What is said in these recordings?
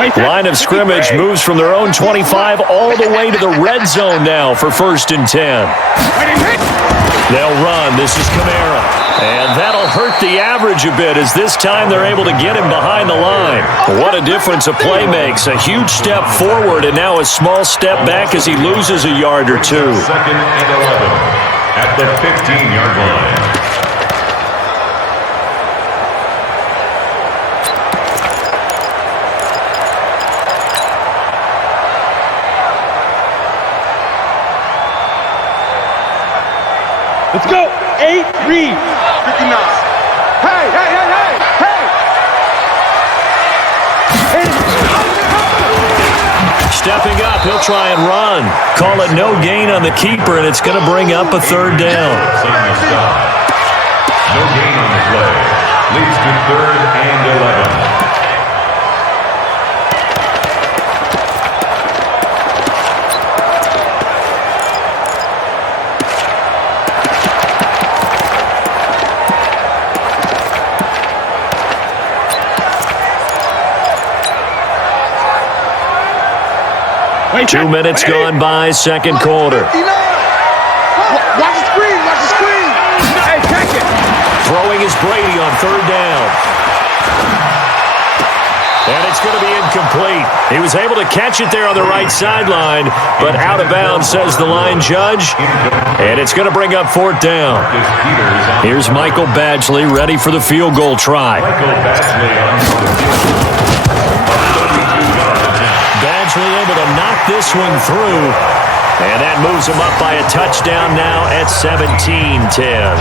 Line of scrimmage moves from their own 25 all the way to the red zone now for 1st and 10. They'll run. This is Kamara. And that'll hurt the average a bit as this time they're able to get him behind the line. What a difference a play makes. A huge step forward and now a small step back as he loses a yard or two. 2nd and 11 at the 15-yard line. Let's go. 8, read. 59. Hey, hey, hey, hey, hey. Stepping up, he'll try and run. Call it no gain on the keeper, and it's going to bring up a 3rd down. No gain on the play. Leads to 3rd and 11. Two minutes gone by, 2nd quarter. Watch the screen, watch the screen. Hey, catch it. Throwing is Brady on 3rd down. And it's going to be incomplete. He was able to catch it there on the right sideline, but out of bounds, says the line judge. And it's going to bring up 4th down. Here's Michael Badgley ready for the field goal try. Badgley able to knock this one through. And that moves him up by a touchdown now at 17-10.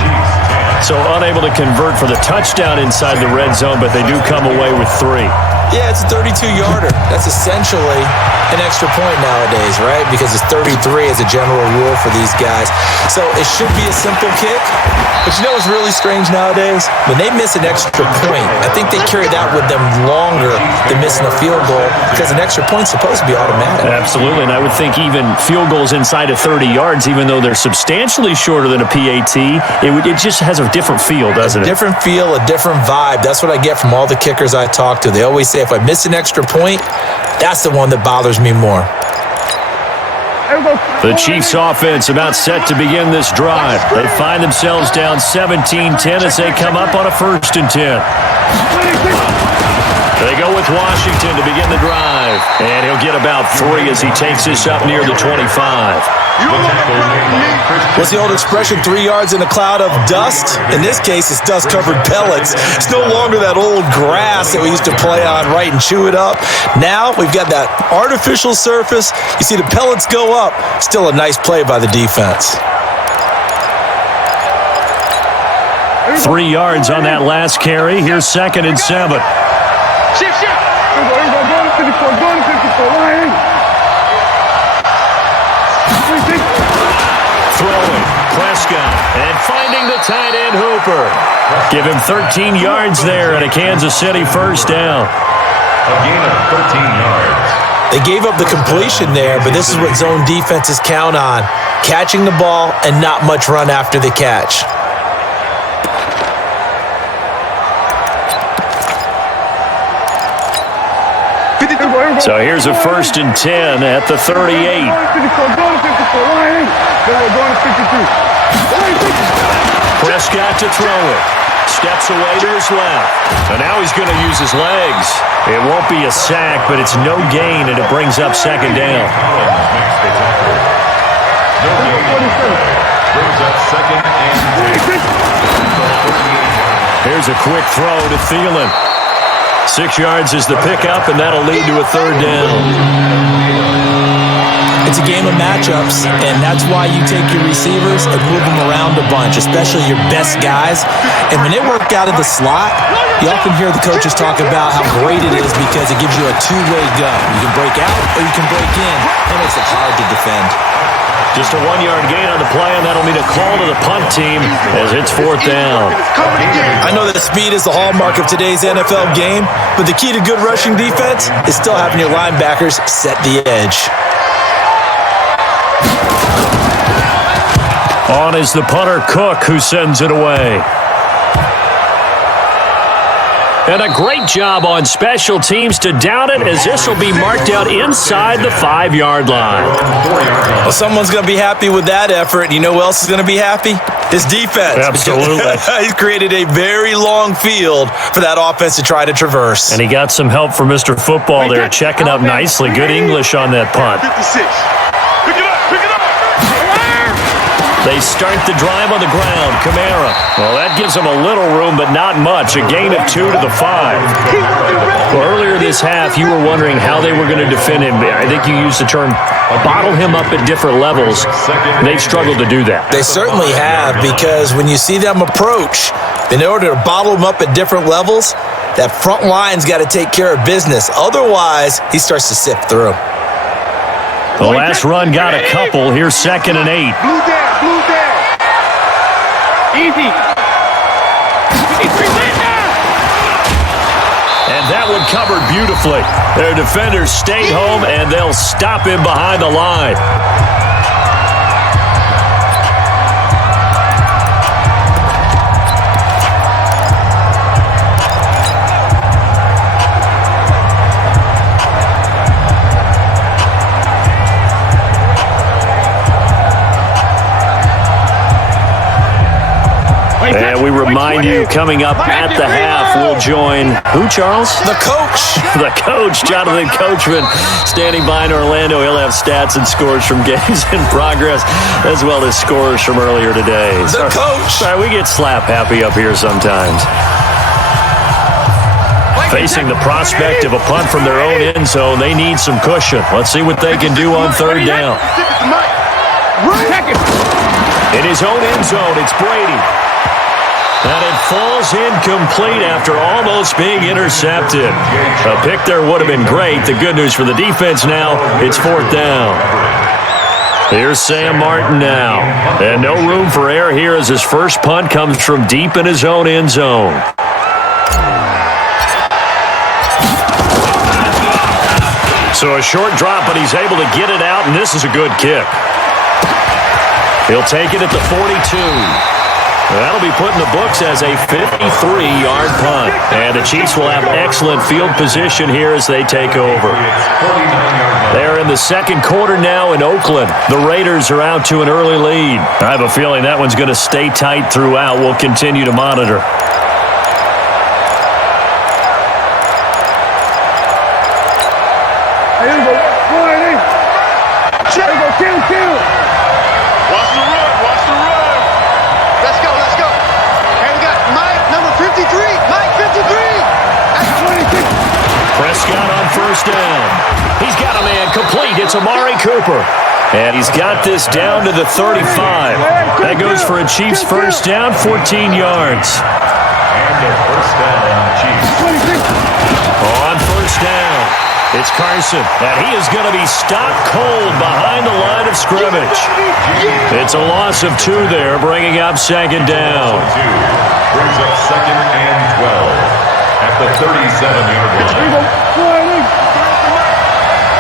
So unable to convert for the touchdown inside the red zone, but they do come away with 3. Yeah, it's a 32-yarder. That's essentially an extra point nowadays, right? Because it's 33 as a general rule for these guys. So it should be a simple kick. But you know what's really strange nowadays? When they miss an extra point, I think they carry that with them longer than missing a field goal because an extra point's supposed to be automatic. Absolutely, and I would think even field goals inside of 30 yards, even though they're substantially shorter than a PAT, it just has a different feel, doesn't it? A different feel, a different vibe. That's what I get from all the kickers I talk to. They always say, if I miss an extra point, that's the one that bothers me more. The Chiefs offense about set to begin this drive. They find themselves down 17-10 as they come up on a 1st and 10. They go with Washington to begin the drive. And he'll get about 3 as he takes this up near the 25. What's the old expression, 3 yards in a cloud of dust? In this case, it's dust-covered pellets. It's no longer that old grass that we used to play on, right, and chew it up. Now we've got that artificial surface. You see the pellets go up. Still a nice play by the defense. 3 yards on that last carry. Here's 2nd and 7. Shift. Throwing, Prescott, and finding the tight end Hooper. Give him 13 yards there and a Kansas City 1st down. A gain of 13 yards. They gave up the completion there, but this is what zone defenses count on. Catching the ball and not much run after the catch. So here's a 1st and 10 at the 38. Prescott to throw it. Steps away to his left. And now he's going to use his legs. It won't be a sack, but it's no gain, and it brings up 2nd down. No gain. Brings up 2nd and 10. Here's a quick throw to Thielen. 6 yards is the pickup, and that'll lead to a 3rd down. It's a game of matchups, and that's why you take your receivers and move them around a bunch, especially your best guys. And when they work out of the slot, you often hear the coaches talk about how great it is because it gives you a two-way go. You can break out or you can break in. That makes it hard to defend. Just a 1-yard gain on the play, and that'll mean a call to the punt team as it's 4th down. I know that speed is the hallmark of today's NFL game, but the key to good rushing defense is still having your linebackers set the edge. On is the punter Cook, who sends it away. And a great job on special teams to down it, as this will be marked out inside the 5-yard line. Well, someone's going to be happy with that effort. You know who else is going to be happy? His defense. Absolutely. He's created a very long field for that offense to try to traverse. And he got some help from Mr. Football there, checking up nicely. Good English on that punt. 56. Pick it up, pick it up. They start the drive on the ground. Kamara. Well, that gives them a little room, but not much. A gain of 2 to the 5. Well, earlier this half, you were wondering how they were going to defend him. I think you used the term bottle him up at different levels. They've struggled to do that. They certainly have, because when you see them approach, in order to bottle him up at different levels, that front line's got to take care of business. Otherwise, he starts to sift through. The last run got a couple. Here's 2nd and 8. Blue down. Easy. And that one covered beautifully. Their defenders stayed home, and they'll stop him behind the line. And we remind you, coming up at the half, we'll join who, Charles? The coach. The coach, Jonathan Coachman, standing by in Orlando. He'll have stats and scores from games in progress, as well as scores from earlier today. The coach. Sorry, we get slap happy up here sometimes. Facing the prospect of a punt from their own end zone, they need some cushion. Let's see what they can do on 3rd down. In his own end zone, it's Brady. And it falls incomplete after almost being intercepted. A pick there would have been great. The good news for the defense now, it's 4th down. Here's Sam Martin now. And no room for error here as his first punt comes from deep in his own end zone. So a short drop, but he's able to get it out, and this is a good kick. He'll take it at the 42. That'll be put in the books as a 53-yard punt. And the Chiefs will have excellent field position here as they take over. They're in the 2nd quarter now in Oakland. The Raiders are out to an early lead. I have a feeling that one's going to stay tight throughout. We'll continue to monitor. Watch the run. Let's go. And we got Mike, number 53. Mike, 53. That's 26. Prescott on 1st down. He's got a man complete. It's Amari Cooper. And he's got this down to the 35. That goes for a Chiefs first down, 14 yards. And a first down, Chiefs. On 1st down, it's Carson. And he is going to be stopped cold behind the line of scrimmage. It's a loss of 2 there, bringing up 2nd down. Brings up 2nd and 12 at the 37-yard line.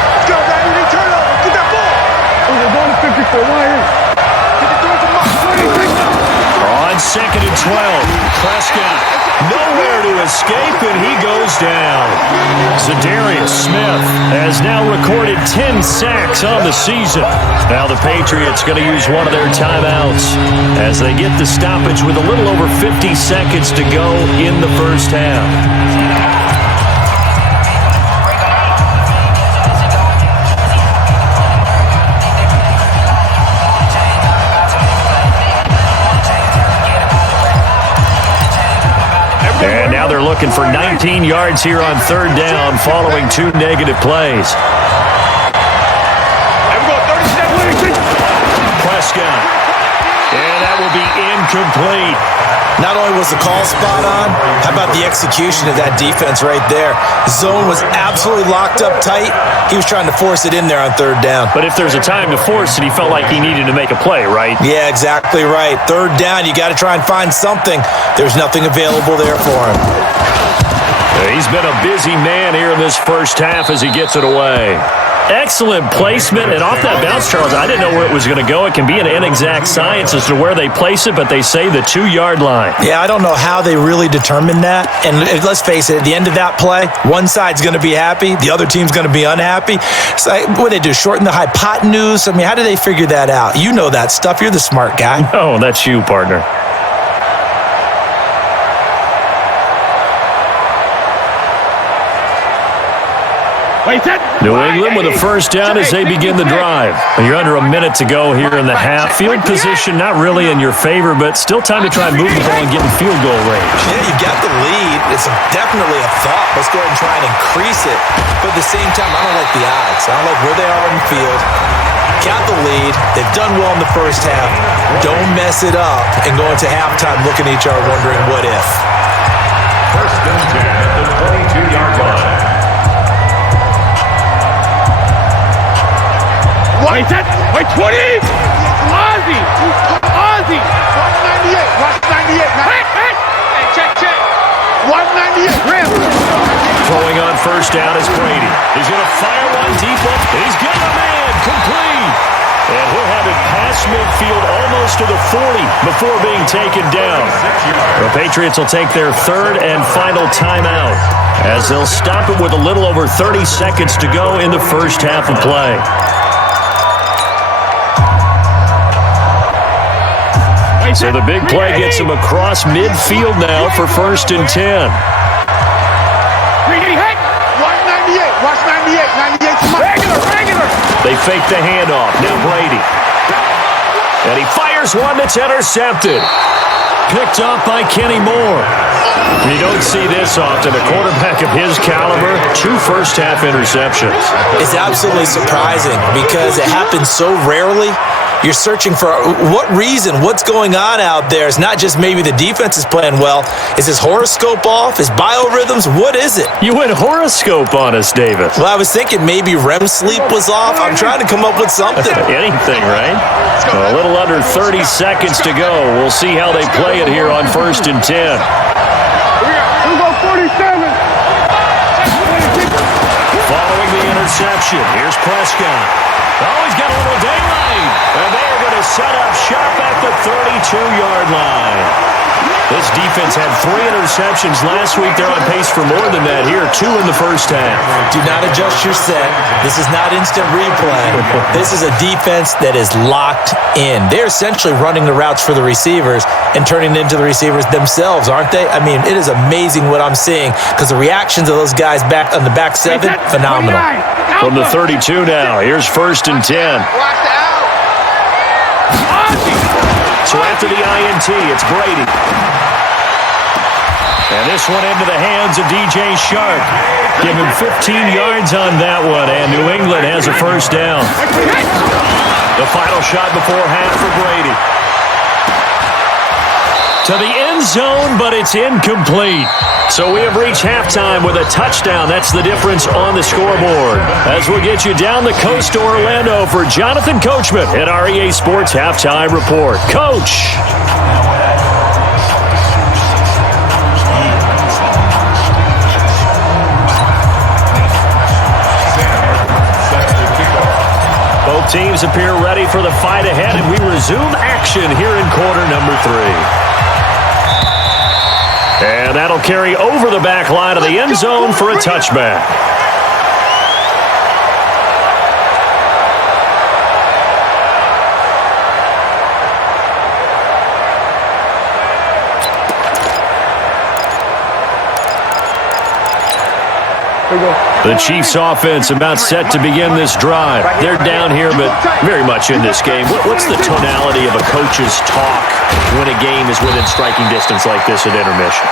Let's go, baby. Turn over. Get that ball. On 2nd and 12, Prescott nowhere to escape, and he goes down. Za'Darius Smith has now recorded 10 sacks on the season. Now the Patriots going to use one of their timeouts as they get the stoppage with a little over 50 seconds to go in the first half. And now they're looking for 19 yards here on 3rd down following 2 negative plays. Prescott. And that will be incomplete. Not only was the call spot on, how about the execution of that defense right there? Zone was absolutely locked up tight. He was trying to force it in there on 3rd down. But if there's a time to force it, he felt like he needed to make a play, right? Yeah, exactly right. 3rd down, you got to try and find something. There's nothing available there for him. He's been a busy man here in this first half as he gets it away. Excellent placement, and off that bounce, Charles, I didn't know where it was going to go. It can be an inexact science as to where they place it, but they say the 2-yard line. Yeah, I don't know how they really determined that. And let's face it, at the end of that play, one side's going to be happy, the other team's going to be unhappy. So what do they do, shorten the hypotenuse? I mean, how do they figure that out? You know that stuff. You're the smart guy. Oh, that's you, partner. New England with a first down as they begin the drive. You're under a minute to go here in the half. Field position not really in your favor, but still time to try and move the ball and get in field goal range. Yeah, you've got the lead. It's definitely a thought. Let's go ahead and try and increase it. But at the same time, I don't like the odds. I don't like where they are in the field. Got the lead. They've done well in the first half. Don't mess it up and go into halftime looking at each other wondering what if. First and 10 at the 22-yard line. Wait, 20! Ozzy! 198! Watch 98! Hey, check! 198! Rim! Throwing on first down is Brady. He's going to fire one deep up. He's got a man complete. And he'll have it past midfield almost to the 40 before being taken down. The Patriots will take their third and final timeout as they'll stop it with a little over 30 seconds to go in the first half of play. So the big play gets him across midfield now for first and 10. 198! Watch 98! 98! Regular! They fake the handoff. Now Brady. And he fires one that's intercepted. Picked up by Kenny Moore. You don't see this often. A quarterback of his caliber, 2 first-half interceptions. It's absolutely surprising because it happens so rarely. You're searching for what reason, what's going on out there. It's not just maybe the defense is playing well. Is his horoscope off? His biorhythms? What is it? You went horoscope on us, Davis. Well, I was thinking maybe REM sleep was off. I'm trying to come up with something. Anything, right? A little under 30 seconds to go. We'll see how they play it here on first and 10. We'll go 47! Following the interception, here's Prescott. Oh, he's got a little daylight. And they are going to set up shop at the 32-yard line. This defense had 3 interceptions last week. They're on pace for more than that here. 2 in the first half. Do not adjust your set. This is not instant replay. This is a defense that is locked in. They're essentially running the routes for the receivers and turning it into the receivers themselves, aren't they? I mean, it is amazing what I'm seeing because the reactions of those guys back on the back 7, phenomenal. From the 32 now, here's first and 10. Watch the out. So after the INT, it's Brady. And this one into the hands of DJ Shark. Give him 15 yards on that one, and New England has a first down. The final shot before half for Brady. To the end zone, but it's incomplete. So we have reached halftime with a touchdown. That's the difference on the scoreboard. As we'll get you down the coast to Orlando for Jonathan Coachman at our EA Sports Halftime Report. Coach. Both teams appear ready for the fight ahead, and we resume action here in quarter number 3. And that'll carry over the back line of the end zone for a touchback. The Chiefs offense about set to begin this drive. They're down here, but very much in this game. What's the tonality of a coach's talk when a game is within striking distance like this at intermission?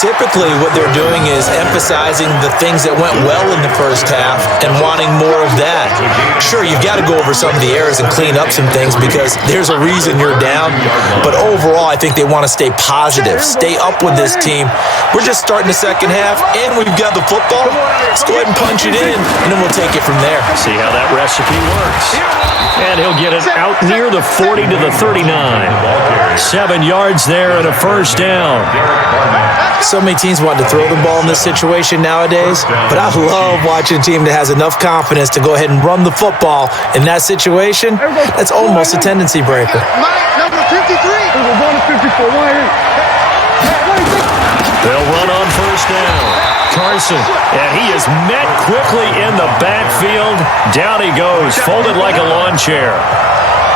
Typically, what they're doing is emphasizing the things that went well in the first half and wanting more of that. Sure, you've got to go over some of the errors and clean up some things because there's a reason you're down. But overall, I think they want to stay positive, stay up with this team. We're just starting the second half, and we've got the football. Let's go ahead and punch it in, and then we'll take it from there. See how that recipe works. And he'll get it out near the 40 to the 39. 7 yards there and a first down. So many teams want to throw the ball in this situation nowadays, but I love watching a team that has enough confidence to go ahead and run the football. In that situation, that's almost a tendency breaker. Mike, number 53. We're going to 54. They'll run on first down. Carson, and he is met quickly in the backfield. Down he goes, folded like a lawn chair.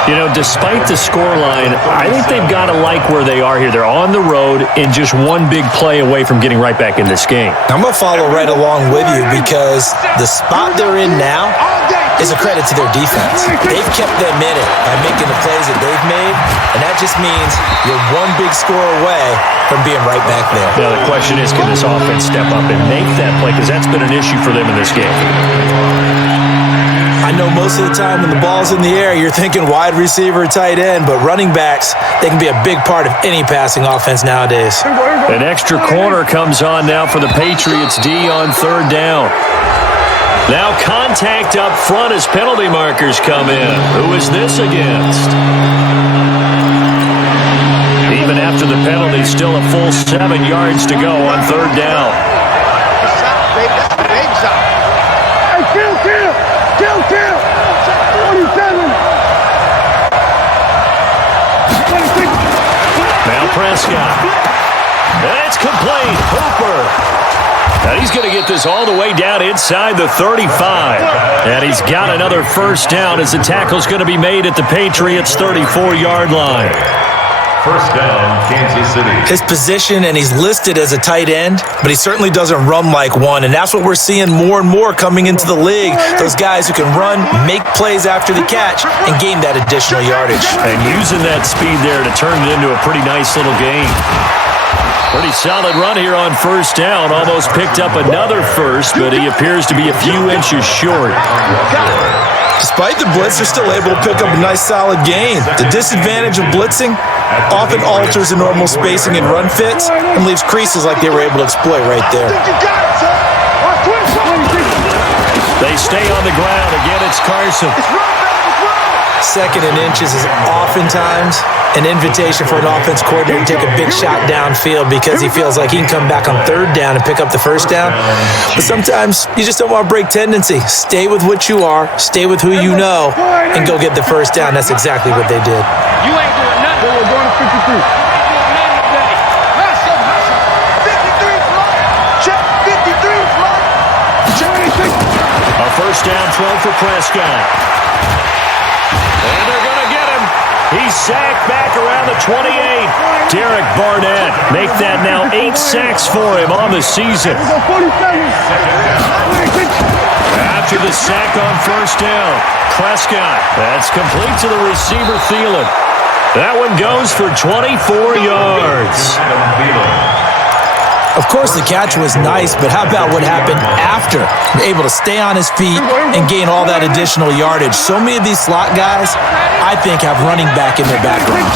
You know, despite the scoreline, I think they've got to like where they are here. They're on the road and just one big play away from getting right back in this game. I'm going to follow right along with you because the spot they're in now is a credit to their defense. They've kept them in it by making the plays that they've made, and that just means you're one big score away from being right back there. Now, the question is, can this offense step up and make that play? Because that's been an issue for them in this game. I know most of the time when the ball's in the air, you're thinking wide receiver, tight end, but running backs, they can be a big part of any passing offense nowadays. An extra corner comes on now for the Patriots D on third down. Now contact up front as penalty markers come in. Who is this against? Even after the penalty, still a full 7 yards to go on third down. That's a big shot. Hey, kill. 27. 26. Now Prescott. That's complete. Hooper. And he's going to get this all the way down inside the 35. And he's got another first down as the tackle's going to be made at the Patriots' 34-yard line. First down, Kansas City. His position, and he's listed as a tight end, but he certainly doesn't run like one, and that's what we're seeing more and more coming into the league. Those guys who can run, make plays after the catch, and gain that additional yardage. And using that speed there to turn it into a pretty nice little gain. Pretty solid run here on first down. Almost picked up another first, but he appears to be a few inches short. Despite the blitz, they're still able to pick up a nice solid gain. The disadvantage of blitzing often alters the normal spacing and run fits and leaves creases like they were able to exploit right there. They stay on the ground. Again, it's Carson. Second and inches is oftentimes an invitation for an offense coordinator to take a big shot downfield because he feels like he can come back on third down and pick up the first down. But sometimes you just don't want to break tendency. Stay with what you are, stay with who you know, and go get the first down. That's exactly what they did. You ain't doing nothing. We're going to 53. Check 53. A first down throw for Prescott. And they're going to get him. He's sacked back around the 28. Derek Barnett make that now 8 sacks for him on the season. After the sack on first down, Prescott. That's complete to the receiver, Thielen. That one goes for 24 yards. Of course, the catch was nice, but how about what happened after? Able to stay on his feet and gain all that additional yardage. So many of these slot guys, I think, have running back in their background.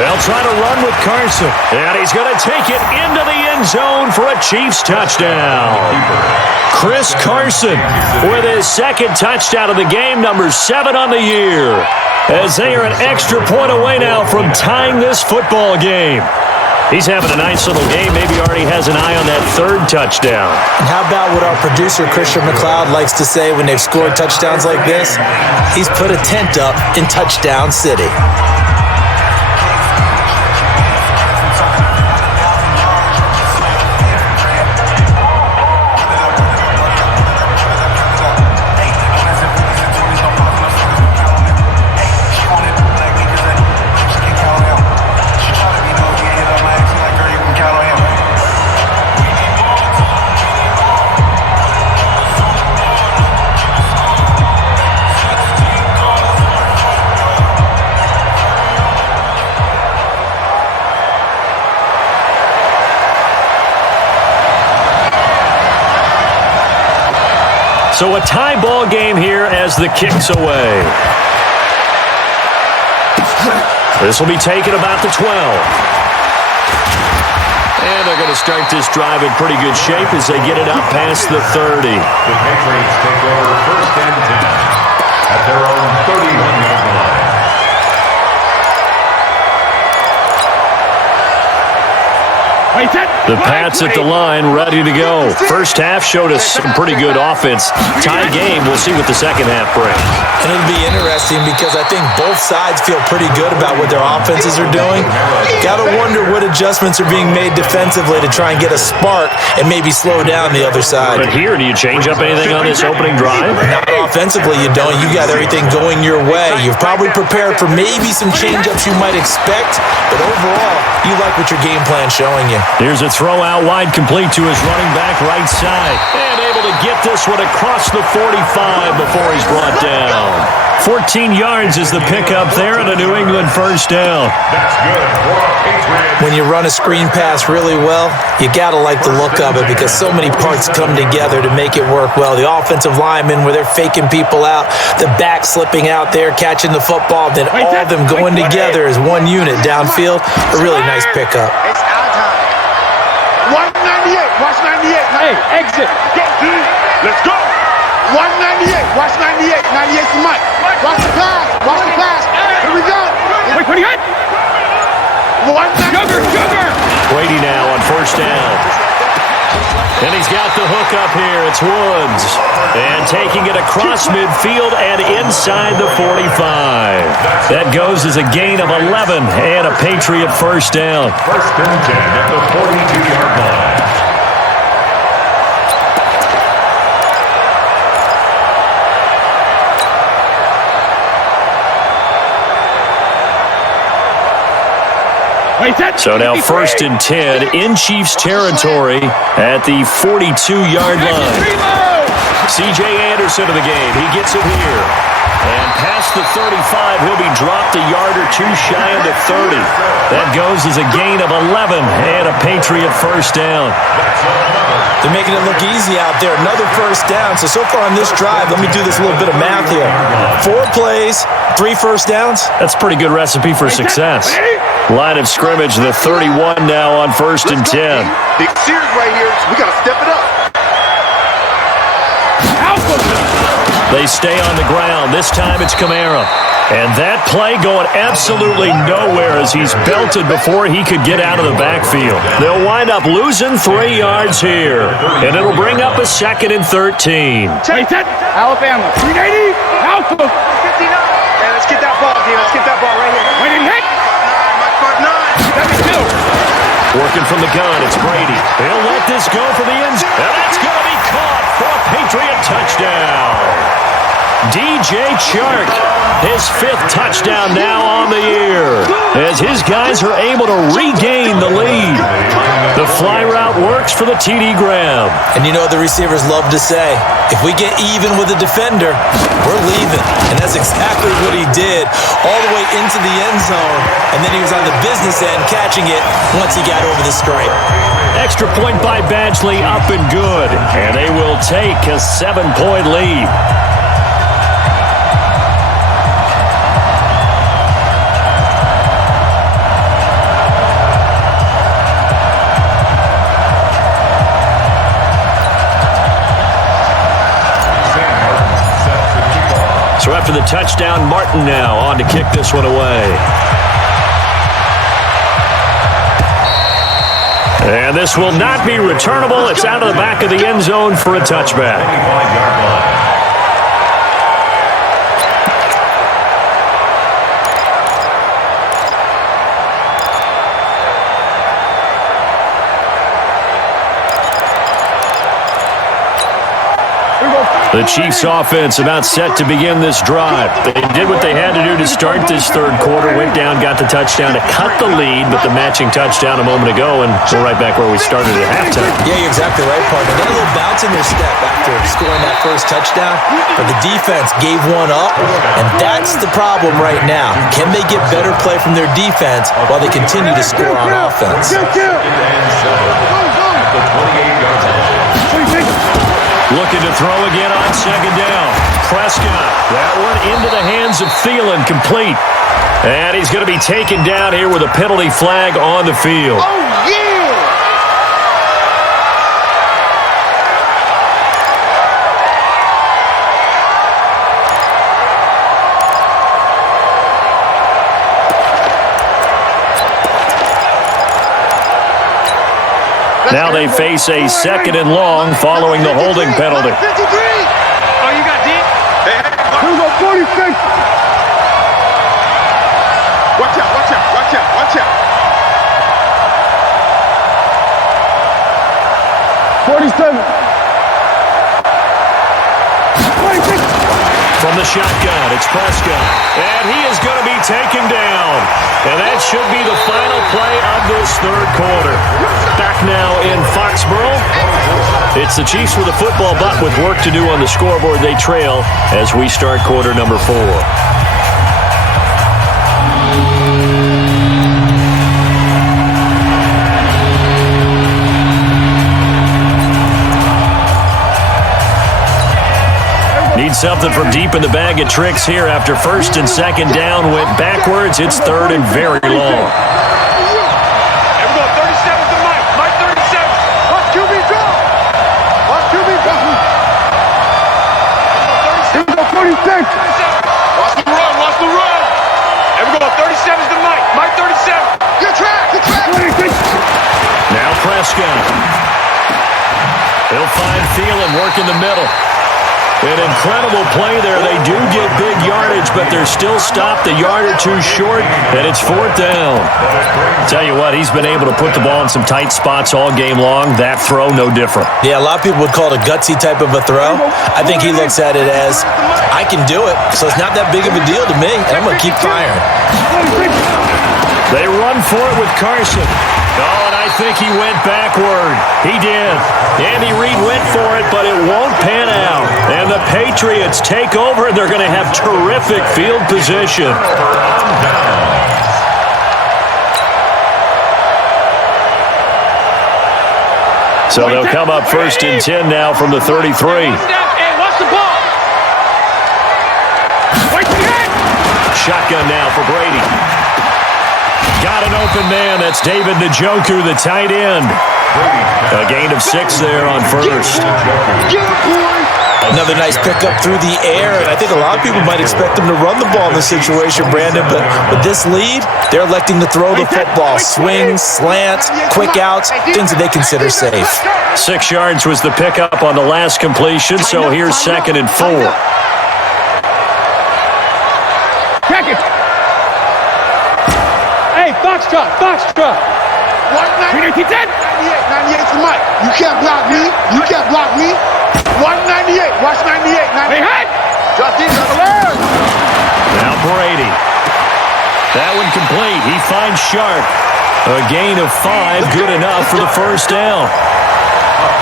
They'll try to run with Carson, and he's going to take it into the end zone for a Chiefs touchdown. Chris Carson with his second touchdown of the game, number 7 on the year, as they are an extra point away now from tying this football game. He's having a nice little game. Maybe already has an eye on that third touchdown. And how about what our producer, Christian McLeod, likes to say when they've scored touchdowns like this? He's put a tent up in Touchdown City. So a tie ball game here as the kick's away. This will be taken about the 12. And they're going to start this drive in pretty good shape as they get it up past the 30. The Patriots take over first and 10 at their own 31-yard line. The Pats at the line, ready to go. First half showed us some pretty good offense. Tie game, we'll see what the second half brings. And it'll be interesting because I think both sides feel pretty good about what their offenses are doing. Got to wonder what adjustments are being made defensively to try and get a spark and maybe slow down the other side. But here, do you change up anything on this opening drive? Not offensively, you don't. You got everything going your way. You've probably prepared for maybe some change-ups you might expect, but overall, you like what your game plan's showing you. Here's a throw out wide, complete to his running back right side. And able to get this one across the 45 before he's brought down. 14 yards is the pickup there and a New England first down. That's good for a Patriots. When you run a screen pass really well, you got to like the look of it because so many parts come together to make it work well. The offensive linemen, where they're faking people out, the back slipping out there, catching the football, then all of them going together as one unit downfield. A really nice pickup. It's our time. 198. Watch 98. Hey, exit. Go, D. Let's go. 198. Watch 98. 98's the mic. Watch the pass. Watch the pass. Here we go. Wait, 28. 198. Sugar. Brady now on first down. And he's got the hook up here. It's Woods. And taking it across midfield and inside the 45. That goes as a gain of 11 and a Patriot first down. First and 10 at the 42-yard line. So now first and 10 in Chiefs territory at the 42-yard line. C.J. Anderson of the game. He gets it here. And past the 35, he'll be dropped a yard or two shy of the 30. That goes as a gain of 11 and a Patriot first down. They're making it look easy out there. Another first down. So far on this drive, let me do this little bit of math here. 4 plays, 3 first downs. That's a pretty good recipe for success. Line of scrimmage, the 31 now on first and 10. Big series right here. We got to step it up. They stay on the ground. This time it's Kamara. And that play going absolutely nowhere as he's belted before he could get out of the backfield. They'll wind up losing 3 yards here. And it'll bring up a second and 13. Alabama. 380. Alpha. 59. Man, let's get that ball, D. Let's get that ball right here. Waiting hit. Front 9. 72. Working from the gun, it's Brady. He'll let this go for the end zone. And that's going to be caught for a Patriot touchdown. DJ Chark, his 5th touchdown now on the year, as his guys are able to regain the lead. The fly route works for the TD Graham. And you know what the receivers love to say? If we get even with a defender, we're leaving. And that's exactly what he did all the way into the end zone. And then he was on the business end catching it once he got over the stripe. Extra point by Badgley, up and good. And they will take a 7-point lead. So after the touchdown, Martin now on to kick this one away. And this will not be returnable. It's out of the back of the end zone for a touchback. 25-yard line. The Chiefs offense about set to begin this drive. They did what they had to do to start this third quarter. Went down, got the touchdown to cut the lead, but the matching touchdown a moment ago, and we're right back where we started at halftime. Yeah, you're exactly right, partner. They had a little bounce in their step after scoring that first touchdown, but the defense gave one up, and that's the problem right now. Can they get better play from their defense while they continue to score on offense? And 7 at the 28-yard line. Looking to throw again on second down. Prescott, that one into the hands of Thielen, complete. And he's going to be taken down here with a penalty flag on the field. Oh, yeah! Now they face a 2nd and long following the holding penalty. 53. Oh, you got deep? Here we go, 46. Watch out, watch out, watch out, watch out. 47. 46. From the shotgun, it's Prescott. And he is going to be taken down. And that should be the final play of this 3rd quarter. Back now in Foxborough. It's the Chiefs with a football, but with work to do on the scoreboard, they trail as we start quarter number 4. Need something from deep in the bag of tricks here after 1st and 2nd down went backwards. It's 3rd and very long. Here we go, 37's the Mike. Mike 37. Watch QB draw. Watch QB draw. Here we go, 46. Watch the run, watch the run. Here we go, 37's the Mike. Mike 37. Good track, good track. 26. Now Prescott. He'll find Thielen work in the middle. An incredible play there. They do get big yardage, but they're still stopped a yard or two short, and it's 4th down. Tell you what, he's been able to put the ball in some tight spots all game long. That throw, no different. Yeah, a lot of people would call it a gutsy type of a throw. I think he looks at it as, I can do it, so it's not that big of a deal to me, and I'm going to keep firing. They run for it with Carson. Oh, and I think he went backward. He did. Andy Reid went for it, but it won't pan out. And the Patriots take over, and they're going to have terrific field position. So they'll come up 1st and 10 now from the 33. Hey, watch the ball. Shotgun now for Brady. Got an open man. That's David Njoku, the tight end. A gain of 6 there on 1st. Another nice pickup through the air, and I think a lot of people might expect them to run the ball in this situation, Brandon, but with this lead, they're electing to throw the football. Swings, slants, quick outs, things that they consider safe. 6 yards was the pickup on the last completion, so here's 2nd and 4. Check it. Hey, Foxtrot, Foxtrot. 198, 98 to Mike. You can't block me. You can't block me. 198. Watch 98. Hey, hey. Just these are the words. Now Brady. That one complete. He finds Sharp. A gain of 5, good enough for the 1st down.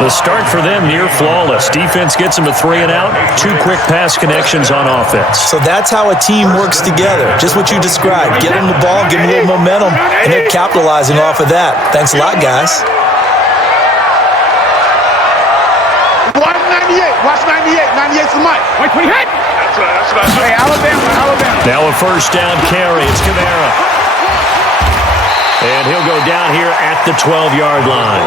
The start for them near flawless. Defense gets them a 3 and out. 2 quick pass connections on offense. So that's how a team works together. Just what you described. Get them the ball, give them a little momentum, and they're capitalizing off of that. Thanks a lot, guys. 198. Watch 98. 98 to Mike. Wait, 20 hit. That's what I said. Hey, Alabama. Now a 1st down carry. It's Kamara. And he'll go down here at the 12-yard line.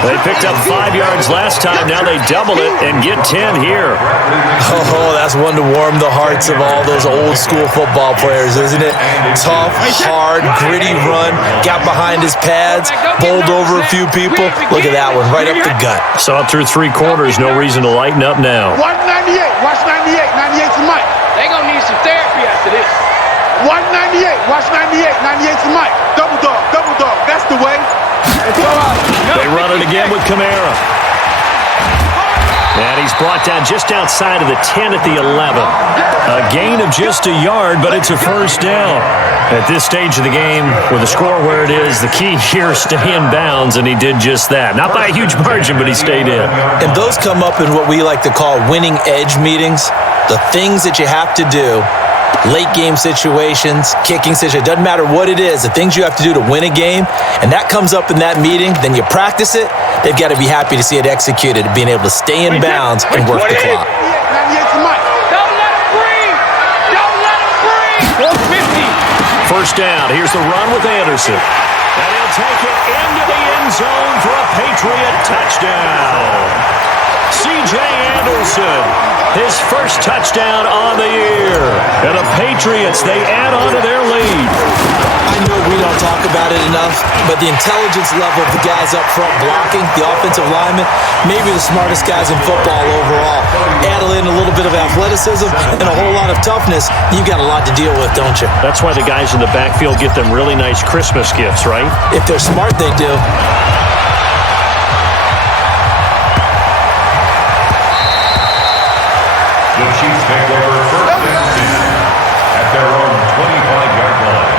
They picked up 5 yards last time. Now they double it and get 10 here. Oh, that's one to warm the hearts of all those old school football players, isn't it? Tough, hard, gritty run. Got behind his pads, bowled over a few people. Look at that one, right up the gut. Saw it through 3 quarters. No reason to lighten up now. 198. Watch 98. 98 to Mike. They gonna need some therapy after this. 198. Watch 98. 98 to Mike. Double dog. Double dog. That's the way. They run it again with Kamara. And he's brought down just outside of the 10 at the 11. A gain of just a yard, but it's a 1st down. At this stage of the game, with the score where it is, the key here is stay in bounds, and he did just that. Not by a huge margin, but he stayed in. And those come up in what we like to call winning edge meetings. The things that you have to do, late game situations, kicking situations, doesn't matter what it is, the things you have to do to win a game, and that comes up in that meeting, then you practice it, they've got to be happy to see it executed, being able to stay in bounds and work the clock. 98 to Mike. Don't let him breathe. Don't let him breathe. 450. 1st down. Here's the run with Anderson. And he'll take it into the end zone for a Patriot touchdown. C.J. Anderson his first touchdown on the year. And the Patriots, they add on to their lead. I know we don't talk about it enough, but the intelligence level of the guys up front blocking, the offensive linemen, maybe the smartest guys in football overall. Add in a little bit of athleticism and a whole lot of toughness, you got a lot to deal with, don't you? That's why the guys in the backfield get them really nice Christmas gifts, right? If they're smart, they do. The Chiefs take over first and 10 at their own 25-yard line.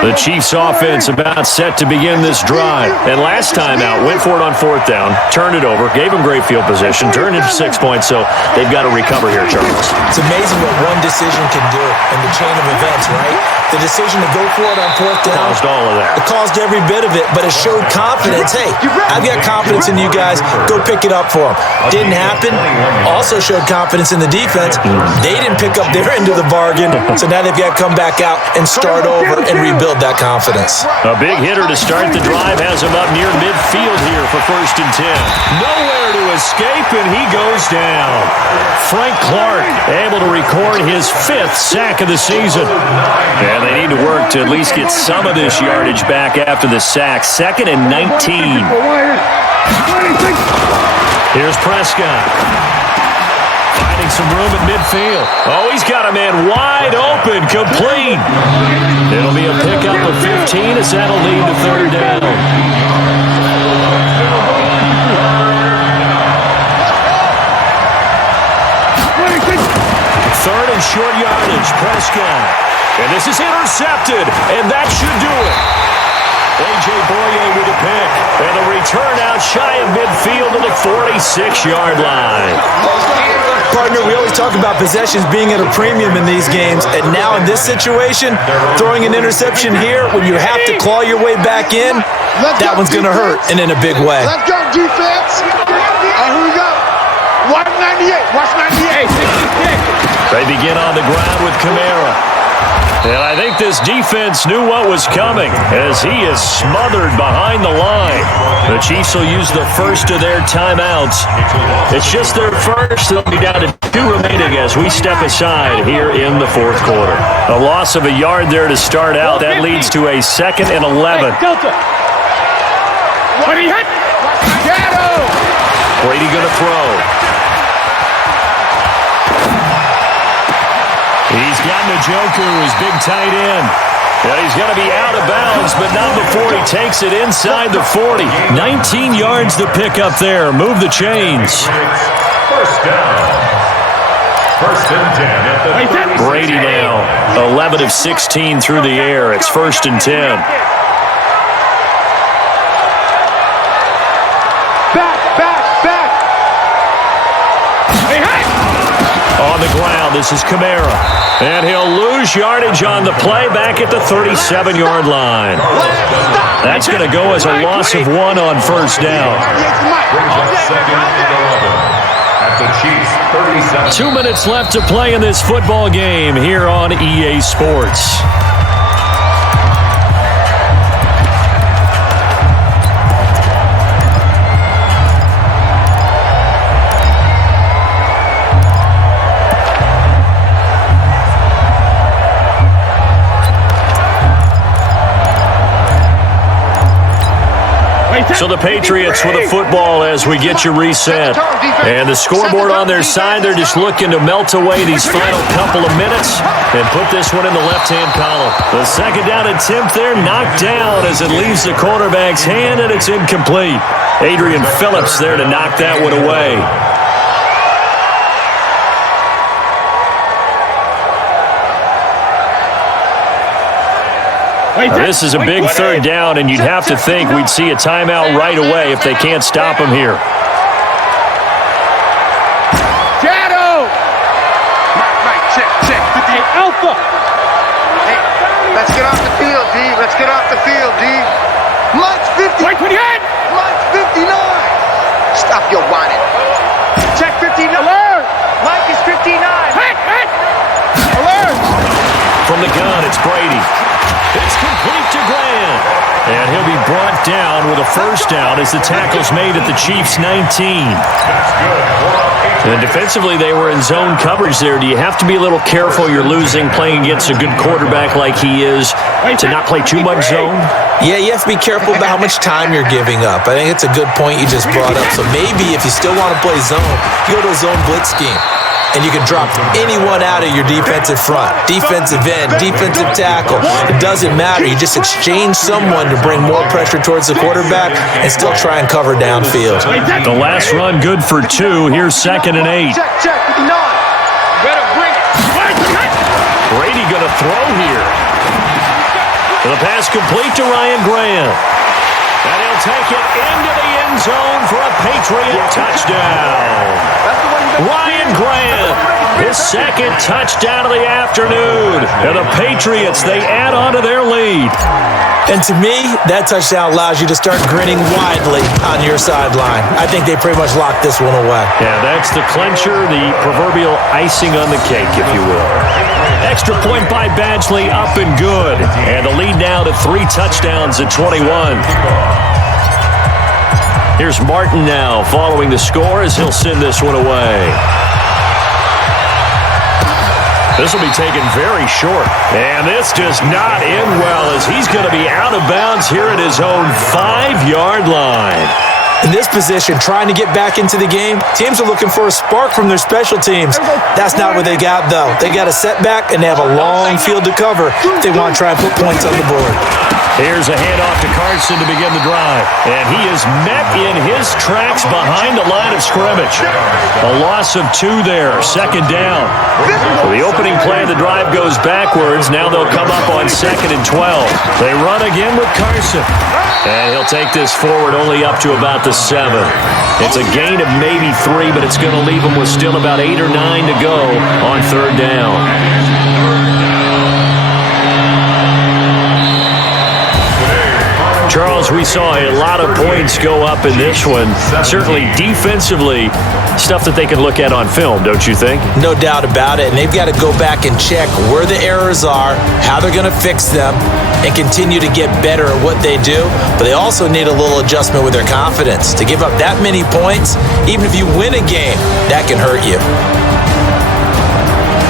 The Chiefs offense about set to begin this drive. And last time out, went for it on fourth down, turned it over, gave them great field position, turned it to 6 points, so they've got to recover here, Charles. It's amazing what one decision can do in the chain of events, right? The decision to go for it on fourth down. Caused all of that. It caused every bit of it, but it showed confidence. Hey, I've got confidence in you guys. Go pick it up for them. Didn't happen. Also showed confidence in the defense. They didn't pick up their end of the bargain, so now they've got to come back out and start over and rebuild that confidence. A big hitter to start the drive has him up near midfield here for first and 10. Nowhere to escape, and he goes down. Frank Clark able to record his 5th sack of the season. And they need to work to at least get some of this yardage back after the sack. 2nd and 19. Here's Prescott. Finding some room at midfield. Oh, he's got a man wide open, complete. It'll be a pickup of 15 as that'll lead to third down. Third and short yardage, Prescott. And this is intercepted, and that should do it. A.J. Boye with a pick, and a return out shy of midfield to the 46-yard line. Partner, we always talk about possessions being at a premium in these games, and now in this situation, throwing an interception here when you have to claw your way back in, that one's going to hurt, and in a big way. Let's go, defense. Here we go. Watch 98. Watch 98. They begin on the ground with Kamara. And I think this defense knew what was coming as he is smothered behind the line. The Chiefs will use the first of their timeouts. It's just their first. They'll be down to 2 remaining as we step aside here in the fourth quarter. A loss of a yard there to start out. That leads to a 2nd and 11. Brady going to throw. He's got Njoku, his big tight end. And he's going to be out of bounds, but not before he takes it inside the 40. 19 yards to pick up there. Move the chains. First down. First and 10 at the Brady now, 11 of 16 through the air. It's first and 10. On the ground, this is Kamara. And he'll lose yardage on the play back at the 37-yard line. That's going to go as a loss of 1 on first down. Brings up 2nd and 11 at the Chiefs' 37. 2 minutes left to play in this football game here on EA Sports. So the Patriots with a football as we get you reset. And the scoreboard on their side, they're just looking to melt away these final couple of minutes and put this one in the left-hand column. The 2nd down attempt there knocked down as it leaves the cornerback's hand, and it's incomplete. Adrian Phillips there to knock that one away. This is a big 3rd down, and you'd have to think we'd see a timeout right away if they can't stop him here. Shadow! Right, check. Hey, Alpha! Hey, let's get off the field, D. Let's get off the field, D. Mike's 50. Right, 28! Mike's 59. Stop your whining. Check 59. Alert! Mike is 59. Hey! Alert! From From the gun, it's Brady. It's complete to Grant. And he'll be brought down with a first down as the tackle's made at the Chiefs' 19. And defensively, they were in zone coverage there. Do you have to be a little careful? You're losing playing against a good quarterback like he is to not play too much zone? Yeah, you have to be careful about how much time you're giving up. I think it's a good point you just brought up. So maybe if you still want to play zone, you go to a zone blitz scheme. And you can drop anyone out of your defensive front, defensive end, defensive tackle. It doesn't matter. You just exchange someone to bring more pressure towards the quarterback and still try and cover downfield. The last run good for 2. Here's 2nd and 8. Check, 59. Better bring it. Brady going to throw here. The pass complete to Ryan Grant. And he'll take it into the end zone for a Patriot touchdown. Ryan Grant, his 2nd touchdown of the afternoon. And the Patriots, they add on to their lead. And to me, that touchdown allows you to start grinning widely on your sideline. I think they pretty much locked this one away. Yeah, that's the clincher, the proverbial icing on the cake, if you will. Extra point by Badgley, up and good. And the lead now to 3 touchdowns at 21. Here's Martin now following the score as he'll send this one away. This will be taken very short. And this does not end well as he's going to be out of bounds here at his own 5-yard line. In this position, trying to get back into the game, teams are looking for a spark from their special teams. That's not what they got, though. They got a setback, and they have a long field to cover if they want to try and put points on the board. Here's a handoff to Carson to begin the drive. And he is met in his tracks behind the line of scrimmage. A loss of 2 there, 2nd down. So the opening play of the drive goes backwards. Now they'll come up on 2nd and 12. They run again with Carson. And he'll take this forward only up to about the 7. It's a gain of maybe 3, but it's going to leave them with still about 8 or 9 to go on 3rd down. Charles, we saw a lot of points go up in this one. Certainly defensively, stuff that they can look at on film, don't you think? No doubt about it. And they've got to go back and check where the errors are, how they're going to fix them, and continue to get better at what they do. But they also need a little adjustment with their confidence. To give up that many points, even if you win a game, that can hurt you.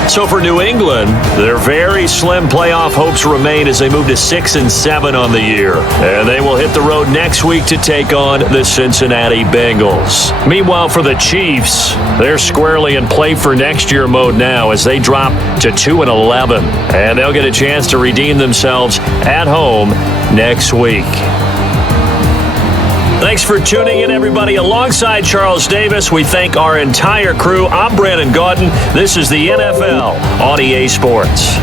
So for New England, their very slim playoff hopes remain as they move to 6-7 on the year. And they will hit the road next week to take on the Cincinnati Bengals. Meanwhile, for the Chiefs, they're squarely in play for next year mode now as they drop to 2-11. And they'll get a chance to redeem themselves at home next week. Thanks for tuning in, everybody. Alongside Charles Davis, we thank our entire crew. I'm Brandon Gaudin. This is the NFL on EA Sports.